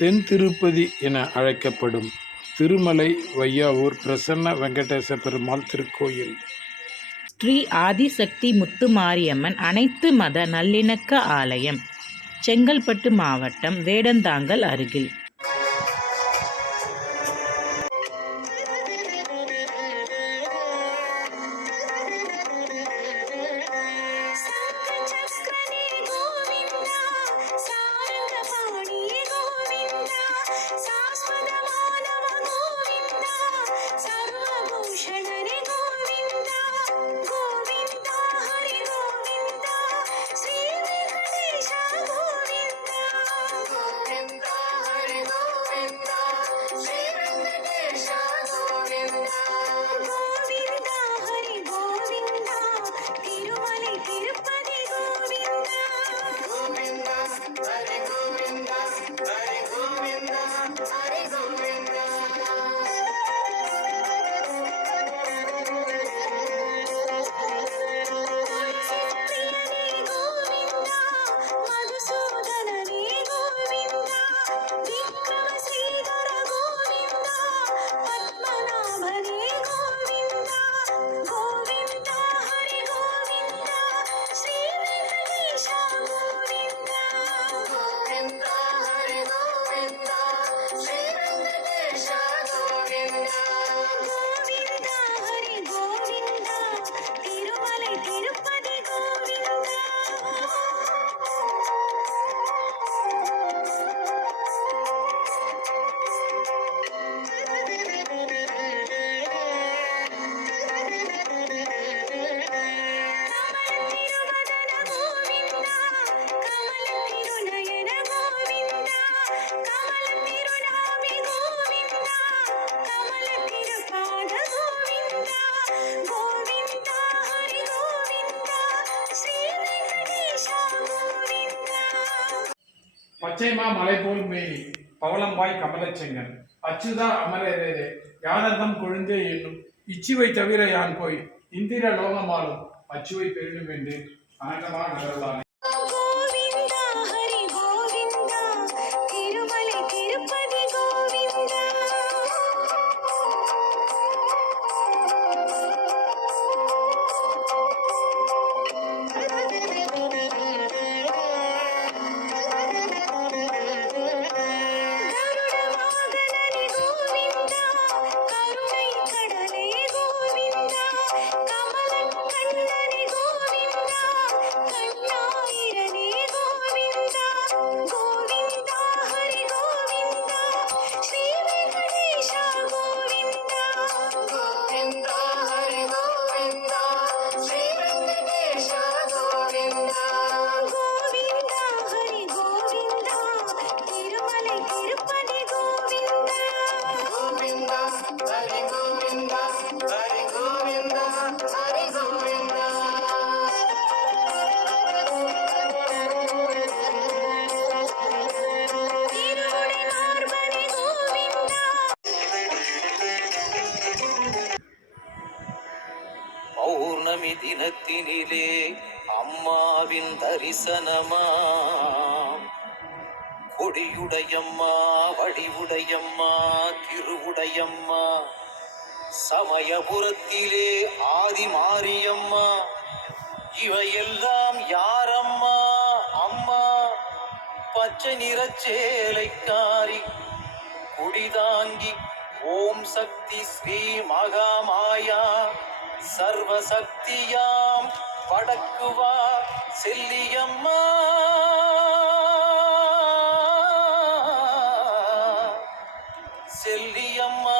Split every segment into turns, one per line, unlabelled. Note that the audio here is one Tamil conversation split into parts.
தென் திருப்பதி என அழைக்கப்படும் திருமலை வையாவூர் பிரசன்ன வெங்கடேச பெருமாள் திருக்கோயில்.
ஸ்ரீ ஆதிசக்தி முத்துமாரியம்மன் அனைத்து மத நல்லிணக்க ஆலயம் செங்கல்பட்டு மாவட்டம் வேடந்தாங்கல் அருகில்.
பச்சைமா மலை போல் மேனி பவளம்பாய் கமலச்செங்கன். அச்சுதா அமரரே யானந்தம் கொழுந்தே என்னும். இச்சுவை தவிர யான் போய் இந்திர லோகமாலும் அச்சுவை பெருணும் என்று அனகமா நகரலானே.
பௌர்ணமி தினத்தினிலே அம்மாவின் தரிசனமா கொடியுடையம்மா வடிவுடையம்மா திருவுடையம்மா சமயபுரத்திலே ஆதி மாரியம்மா இவையெல்லாம் யாரம்மா? அம்மா பச்சை நிறச்சேலைக்காரி குடிதாங்கி ஓம் சக்தி ஸ்ரீ மகாமாயா சர்வசக்தியாம் வடக்குவா செல்லியம்மா. செல்லியம்மா.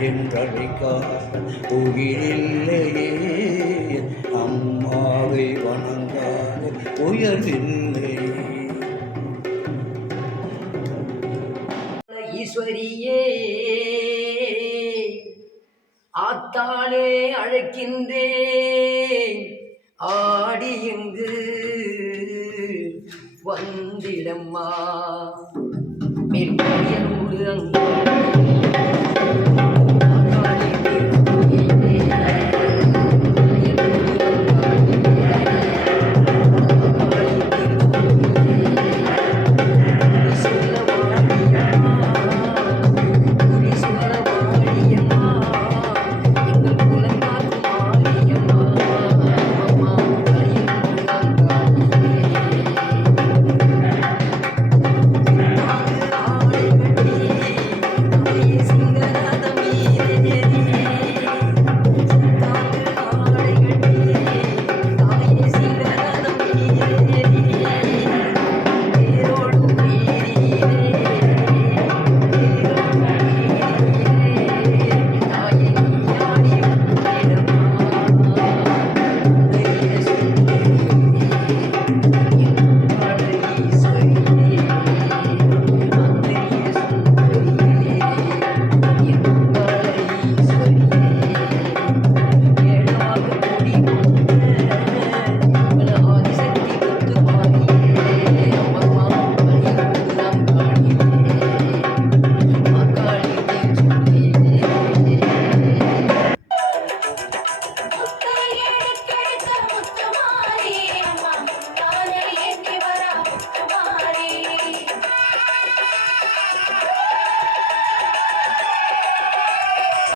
என்றழைக்கார் உயிரில்லையே அம்மாவை வணங்கார் உயர்வில்லை
ஈஸ்வரியே ஆத்தாளே அழைக்கின்றேன். ஆடி இங்கு வந்திடம்மா. மேற்கூறிய நூறு அங்கு